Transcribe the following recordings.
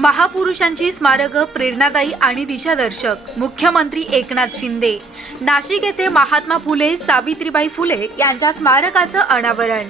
महापुरुषांची स्मारकं प्रेरणादायी आणि दिशादर्शक. मुख्यमंत्री एकनाथ शिंदे. नाशिक येथे महात्मा फुले सावित्रीबाई फुले यांच्या स्मारकाचं अनावरण.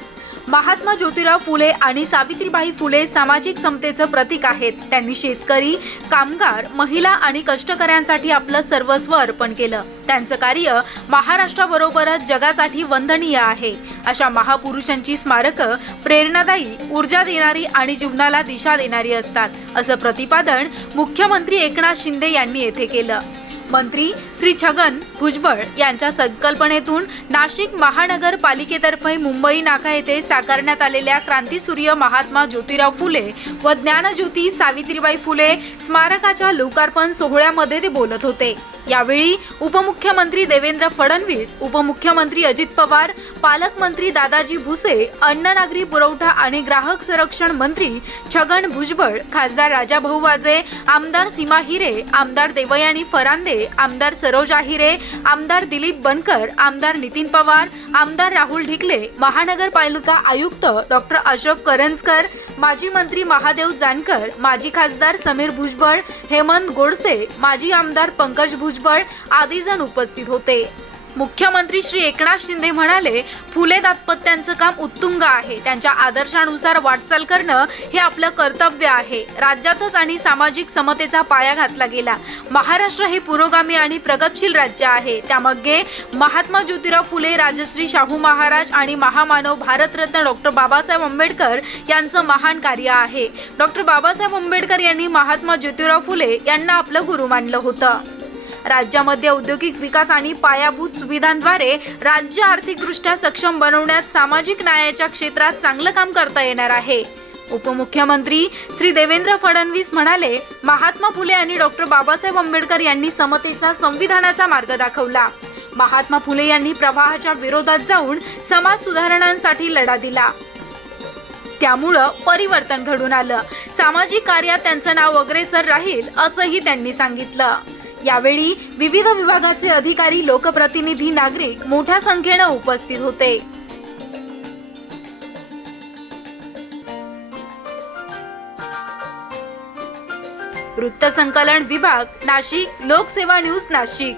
महात्मा ज्योतिराव फुले आणि सावित्रीबाई फुले सामाजिक समतेचं प्रतीक आहेत. त्यांनी शेतकरी कामगार महिला आणि कष्टकऱ्यांसाठी आपलं सर्वस्व अर्पण केलं. त्यांचं कार्य महाराष्ट्राबरोबरच जगासाठी वंदनीय आहे. अशा महापुरुषांची स्मारकं प्रेरणादायी ऊर्जा देणारी आणि जीवनाला दिशा देणारी असतात असं प्रतिपादन मुख्यमंत्री एकनाथ शिंदे यांनी येथे केलं. मंत्री श्री छगन भुजबळ यांच्या संकल्पनेतून नाशिक महानगरपालिकेतर्फे मुंबई नाका येथे साकारण्यात आलेल्या क्रांतीसूर्य महात्मा ज्योतिराव फुले व ज्ञानज्योती सावित्रीबाई फुले स्मारकाच्या लोकार्पण सोहळ्यामध्ये ते बोलत होते. यावेळी उपमुख्यमंत्री देवेंद्र फडणवीस उपमुख्यमंत्री अजित पवार पालकमंत्री दादाजी भुसे अन्न नागरी पुरवठा आणि ग्राहक संरक्षण मंत्री छगन भुजबळ खासदार राजाभाऊ वाजे आमदार सीमा हिरे आमदार देवयानी फरांदे आमदार सरोज आहिरे आमदार दिलीप बनकर आमदार नितीन पवार आमदार राहुल ढिकले महानगरपालिका आयुक्त डॉक्टर अशोक करंजकर माजी मंत्री महादेव जानकर माजी खासदार समीर भुजबळ हेमंत गोडसे माजी आमदार पंकज भुजबळ आदी जण उपस्थित होते. मुख्यमंत्री श्री एकनाथ शिंदे म्हणाले फुले दाम्पत्यांचं काम उत्तुंग आहे. त्यांच्या आदर्शानुसार वाटचाल करणं हे आपलं कर्तव्य आहे. राज्यातच आणि सामाजिक समतेचा पाया घातला गेला. महाराष्ट्र हे पुरोगामी आणि प्रगतशील राज्य आहे. त्यामध्ये महात्मा ज्योतिराव फुले राजश्री शाहू महाराज आणि महामानव भारतरत्न डॉक्टर बाबासाहेब आंबेडकर यांचं महान कार्य आहे. डॉक्टर बाबासाहेब आंबेडकर यांनी महात्मा ज्योतिराव फुले यांना आपलं गुरु मानलं होतं. राज्यामध्ये औद्योगिक विकास आणि पायाभूत सुविधांद्वारे राज्य आर्थिकदृष्ट्या सक्षम बनवण्यात सामाजिक न्यायाच्या क्षेत्रात चांगलं काम करता येणार आहे. उपमुख्यमंत्री श्री देवेंद्र फडणवीस म्हणाले महात्मा फुले आणि डॉक्टर बाबासाहेब आंबेडकर यांनी समतेचा संविधानाचा मार्ग दाखवला. महात्मा फुले यांनी प्रवाहाच्या विरोधात जाऊन समाज सुधारणांसाठी लढा दिला. त्यामुळं परिवर्तन घडून आलं. सामाजिक कार्यात त्यांचं नाव अग्रेसर राहील असंही त्यांनी सांगितलं. यावेळी विविध विभागाचे अधिकारी लोकप्रतिनिधी नागरिक मोठ्या संख्येनं उपस्थित होते. वृत्तसंकलन विभाग नाशिक लोकसेवा न्यूज नाशिक.